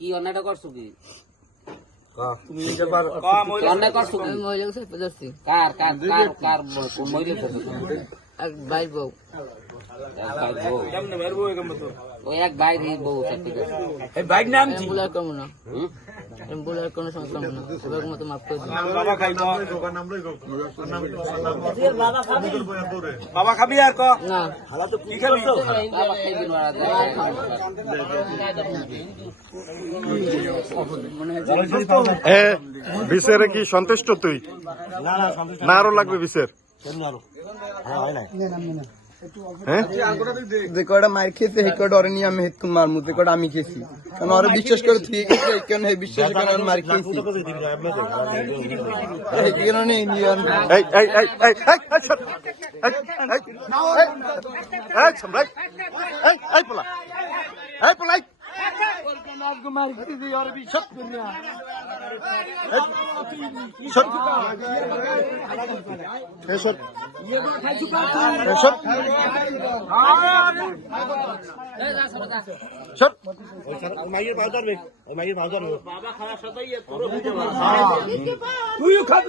কি অন্যায়টা করছো কি এক ভাই বউ ওই এক ভাই বউ ঠিক আছে বাইক নাম বুলার করবো না বুলার কোনো সমস্যা করবো না এবার মতো মাফ করে বাবা খাবি আর ক না কি খাবি বাবা খাইবি বিচারে কি সন্তুষ্ট তুই? না আরো লাগবে বিচার? যে কটা মার খেয়েছে সেই কটা ওরে নিয়ে আমি হেতু মারমু, যে কটা আমি খেয়েছি কারণ ওরা বিশ্বাস করে তুই কেন বিশ্বাস করে মার খেয়েছি মাইয়ের ভাও ধরবে, ওই মাইয়ের ভাও ধরবে। তুইও খাবি